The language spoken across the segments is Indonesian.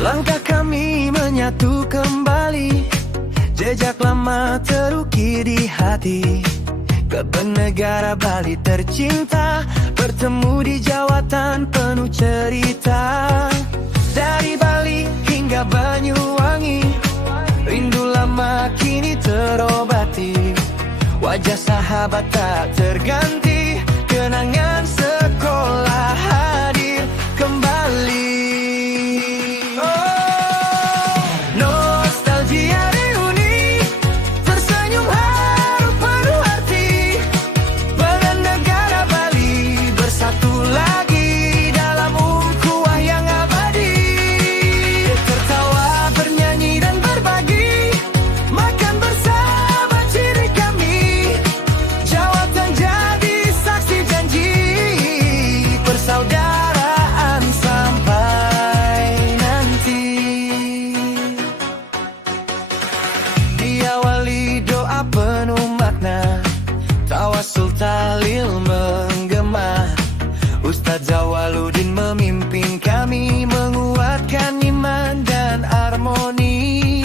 Langkah kami menyatu kembali, jejak lama terukir di hati. Kebenegara Bali tercinta, bertemu di jawatan penuh cerita. Dari Bali hingga Banyuwangi, rindu lama kini terobati. Wajah sahabat tak terganti, kenangan sekolah hadir kembali. Oh, nostalgia reuni, tersenyum haru penuh arti. Negara Bali bersatu lagi dalam ukhuwah yang abadi. Tertawa, bernyanyi dan berbagi, makan bersama ciri kami. Jawatan jadi saksi janji, persaudaraan sampai nanti. Diawali doa penuh makna, tawasul tahlil menggema. Ustadz Zawaludin memimpin kami, menguatkan iman dan harmoni.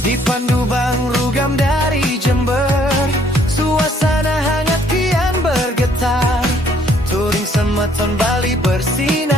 Dipandu Bang Rugam dari Jember, suasana hangat kian bergetar. Turing Semeton Bali bersinar.